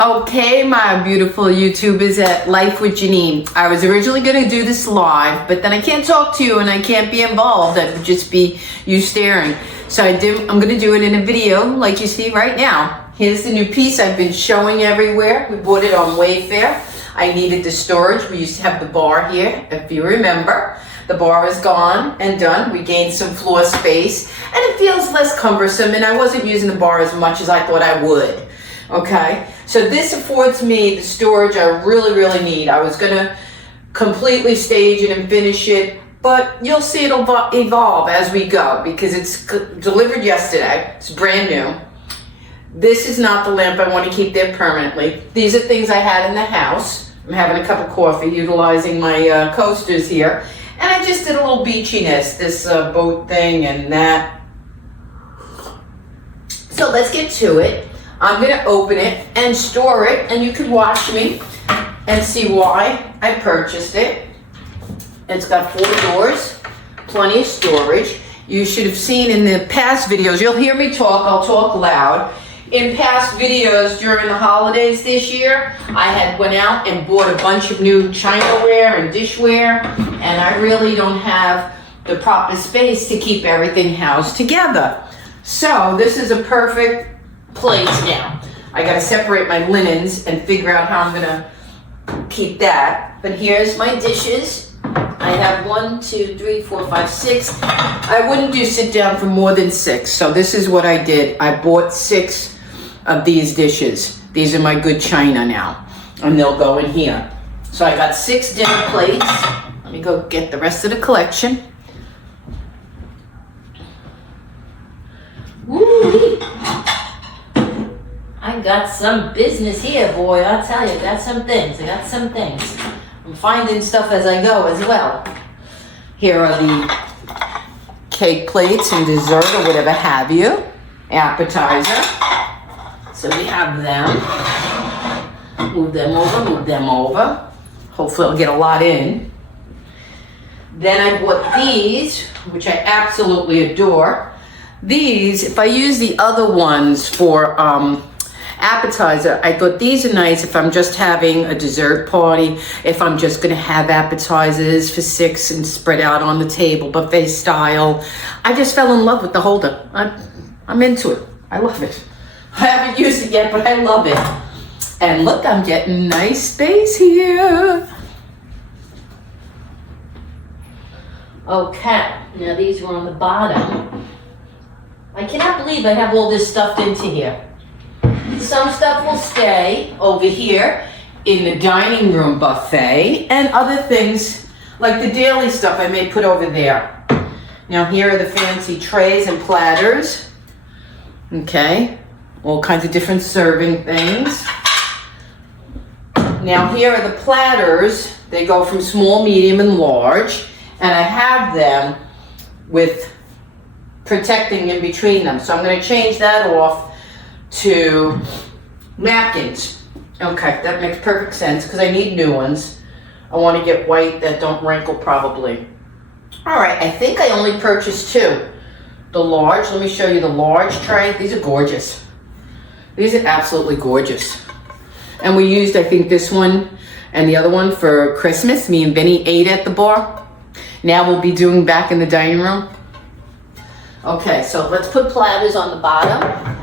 Okay, my beautiful YouTubers at Life with Jeanine. I was originally going to do this live, but then I can't talk to you and I can't be involved. That would just be you staring. So I'm going to do it in a video like you see right now. Here's the new piece I've been showing everywhere. We bought it on Wayfair. I needed the storage. We used to have the bar here, if you remember. The bar is gone and done. We gained some floor space and it feels less cumbersome, and I wasn't using the bar as much as I thought I would. Okay, so this affords me the storage I really need. I was gonna completely stage it and finish it, but you'll see it'll evolve as we go because it's delivered yesterday. It's brand new. This is not the lamp I want to keep there permanently. These are things I had in the house. I'm having a cup of coffee utilizing my coasters here. And I just did a little beachiness, this boat thing and that. So let's get to it. I'm going to open it and store it, and you can watch me and see why I purchased it. It's got 4 doors, plenty of storage. You should have seen in the past videos, you'll hear me talk, I'll talk loud. In past videos during the holidays this year, I had went out and bought a bunch of new chinaware and dishware, and I really don't have the proper space to keep everything housed together. So this is a perfect place now. I gotta separate my linens and figure out how I'm gonna keep that. But here's my dishes. I have 1, 2, 3, 4, 5, 6. I wouldn't do sit down for more than 6. So this is what I did. I bought 6 of these dishes. These are my good china now, and they'll go in here. So I got 6 dinner plates. Let me go get the rest of the collection. Woo! I got some business here, boy. I'll tell you, I got some things. I'm finding stuff as I go as well. Here are the cake plates and dessert or whatever have you. Appetizer. So we have them. Move them over. Hopefully I'll get a lot in. Then I bought these, which I absolutely adore. These, if I use the other ones for appetizer, I thought these are nice if I'm just having a dessert party, if I'm just gonna have appetizers for 6 and spread out on the table, buffet style. I just fell in love with the holder. I'm into it. I love it. I haven't used it yet, but I love it. And look, I'm getting nice space here. Okay, now these are on the bottom. I cannot believe I have all this stuffed into here. Some stuff will stay over here in the dining room buffet, and other things like the daily stuff I may put over there. Now here are the fancy trays and platters. Okay, all kinds of different serving things. Now here are the platters. They go from small, medium, and large, and I have them with protecting in between them. So I'm going to change that off to napkins. Okay, that makes perfect sense because I need new ones. I want to get white that don't wrinkle probably. All right, I think I only purchased 2. The large, let me show you the large tray. These are gorgeous. These are absolutely gorgeous. And we used, I think, this one and the other one for Christmas. Me and Vinny ate at the bar. Now we'll be doing back in the dining room. Okay, so let's put platters on the bottom.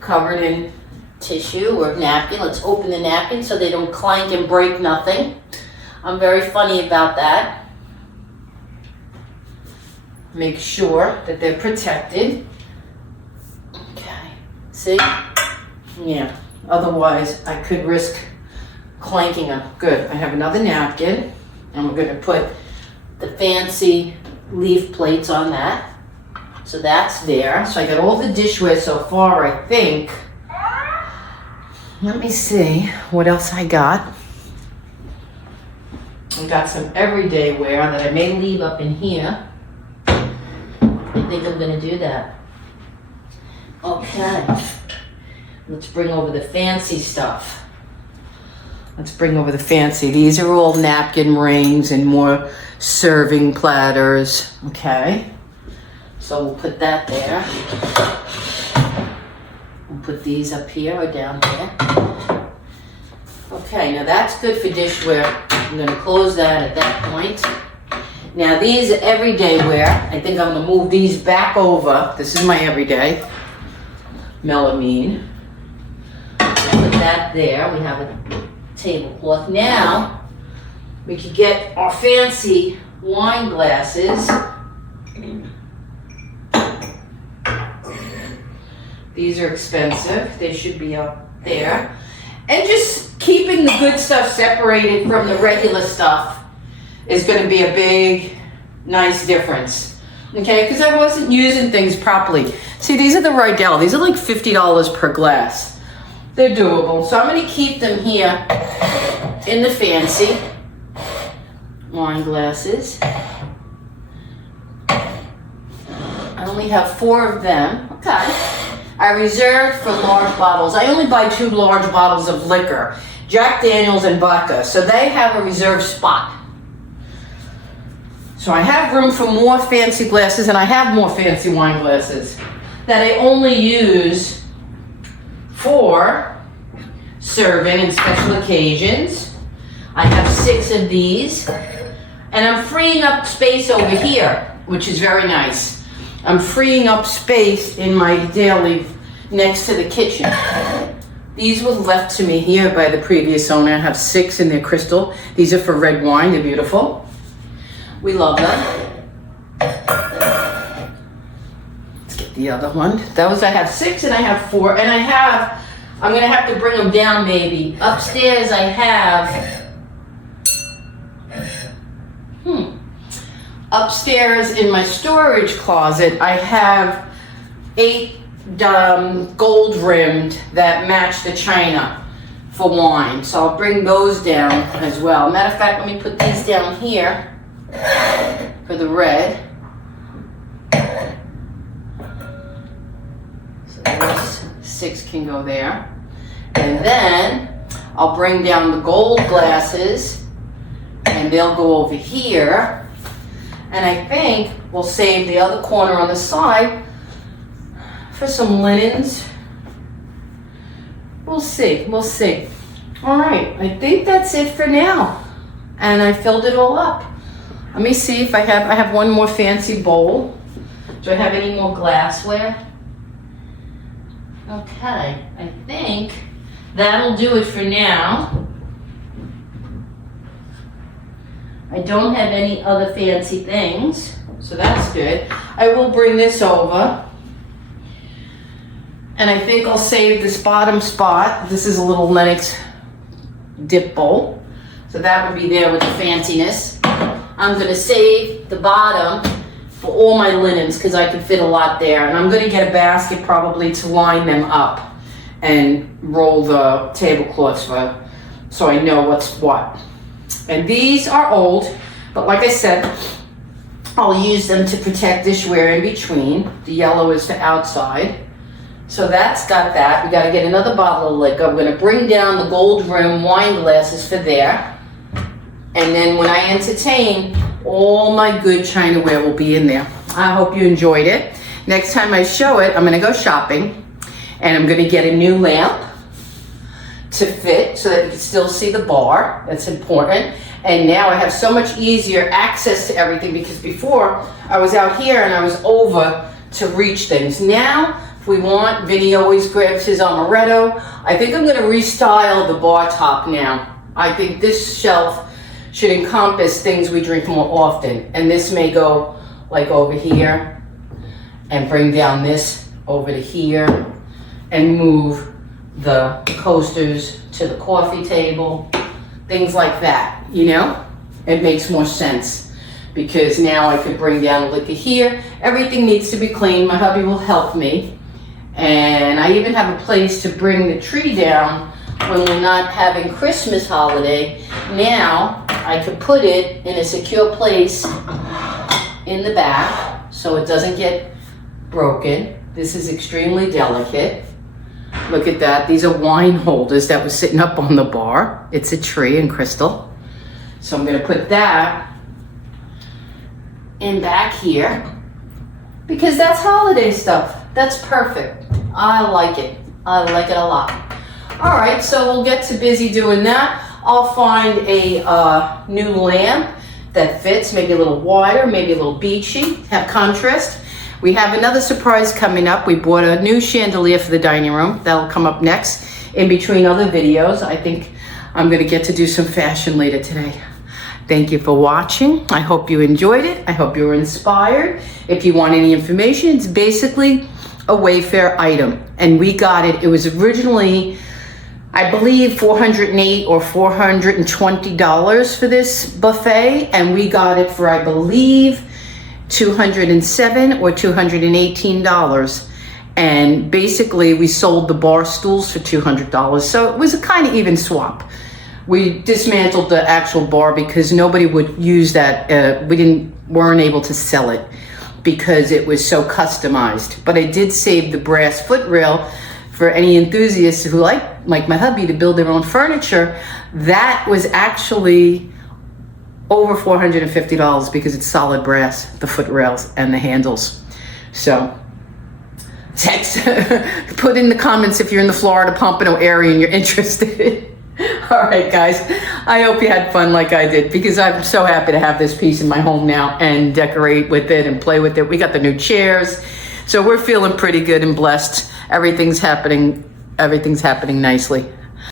Covered in tissue or napkin. Let's open the napkin so they don't clank and break nothing. I'm very funny about that. Make sure that they're protected. Okay, see? Yeah, otherwise I could risk clanking them. Good, I have another napkin, and we're gonna put the fancy leaf plates on that. So that's there. So I got all the dishware so far, I think. Let me see what else I got. I got some everyday wear that I may leave up in here. I think I'm gonna do that. Okay. Let's bring over the fancy stuff. These are all napkin rings and more serving platters. Okay. So we'll put that there. We'll put these up here or down here. Okay, now that's good for dishware. I'm going to close that at that point. Now these are everyday wear. I think I'm going to move these back over. This is my everyday melamine. Put that there. We have a tablecloth. Now we could get our fancy wine glasses. These are expensive. They should be up there. And just keeping the good stuff separated from the regular stuff is going to be a big, nice difference. Okay, because I wasn't using things properly. See, these are the Rydell. These are like $50 per glass. They're doable. So I'm going to keep them here in the fancy wine glasses. I only have 4 of them. Okay. I reserved for large bottles. I only buy 2 large bottles of liquor, Jack Daniels and vodka, so they have a reserved spot. So I have room for more fancy glasses, and I have more fancy wine glasses that I only use for serving and special occasions. I have 6 of these, and I'm freeing up space over here, which is very nice. I'm freeing up space in my daily next to the kitchen. These were left to me here by the previous owner. I have 6 in their crystal. These are for red wine. They're beautiful. We love them. Let's get the other one. Those I have 6 and I have 4. And I'm going to have to bring them down maybe. Upstairs I have... Upstairs in my storage closet, I have 8 gold rimmed that match the china for wine. So I'll bring those down as well. Matter of fact, let me put these down here for the red. So those 6 can go there. And then I'll bring down the gold glasses and they'll go over here. And I think we'll save the other corner on the side for some linens. We'll see. All right, I think that's it for now. And I filled it all up. Let me see if I have one more fancy bowl. Do I have any more glassware? Okay, I think that'll do it for now. I don't have any other fancy things, so that's good. I will bring this over. And I think I'll save this bottom spot. This is a little Lennox dip bowl. So that would be there with the fanciness. I'm gonna save the bottom for all my linens because I can fit a lot there. And I'm gonna get a basket probably to line them up and roll the tablecloths for, so I know what's what. And these are old, but like I said, I'll use them to protect dishware in between. The yellow is for outside. So that's got that. We gotta get another bottle of liquor. I'm gonna bring down the gold rim wine glasses for there. And then when I entertain, all my good chinaware will be in there. I hope you enjoyed it. Next time I show it, I'm gonna go shopping and I'm gonna get a new lamp to fit so that you can still see the bar. That's important. And now I have so much easier access to everything because before I was out here and I was over to reach things. Now, if we want, Vinny always grabs his amaretto. I think I'm gonna restyle the bar top now. I think this shelf should encompass things we drink more often. And this may go like over here and bring down this over to here and move the coasters to the coffee table, things like that, you know? It makes more sense because now I could bring down liquor here. Everything needs to be clean. My hubby will help me. And I even have a place to bring the tree down when we're not having Christmas holiday. Now I could put it in a secure place in the back so it doesn't get broken. This is extremely delicate. Look at that. These are wine holders that was sitting up on the bar. It's a tree and crystal. So I'm going to put that in back here because that's holiday stuff. That's perfect. I like it. I like it a lot. All right, so we'll get to busy doing that. I'll find a new lamp that fits, maybe a little wider, maybe a little beachy, have contrast. We have another surprise coming up. We bought a new chandelier for the dining room. That'll come up next in between other videos. I think I'm gonna get to do some fashion later today. Thank you for watching. I hope you enjoyed it. I hope you were inspired. If you want any information, it's basically a Wayfair item. And we got it. It was originally, I believe, $408 or $420 for this buffet. And we got it for, I believe, $207 or $218. And basically we sold the bar stools for $200. So it was a kind of even swap. We dismantled the actual bar because nobody would use that. Weren't able to sell it because it was so customized. But I did save the brass foot rail for any enthusiasts who like my hubby to build their own furniture. That was actually over $450 because it's solid brass, the foot rails and the handles. So text, put in the comments if you're in the Florida Pompano area and you're interested. All right, guys, I hope you had fun like I did, because I'm so happy to have this piece in my home now and decorate with it and play with it. We got the new chairs, so we're feeling pretty good and blessed. Everything's happening nicely.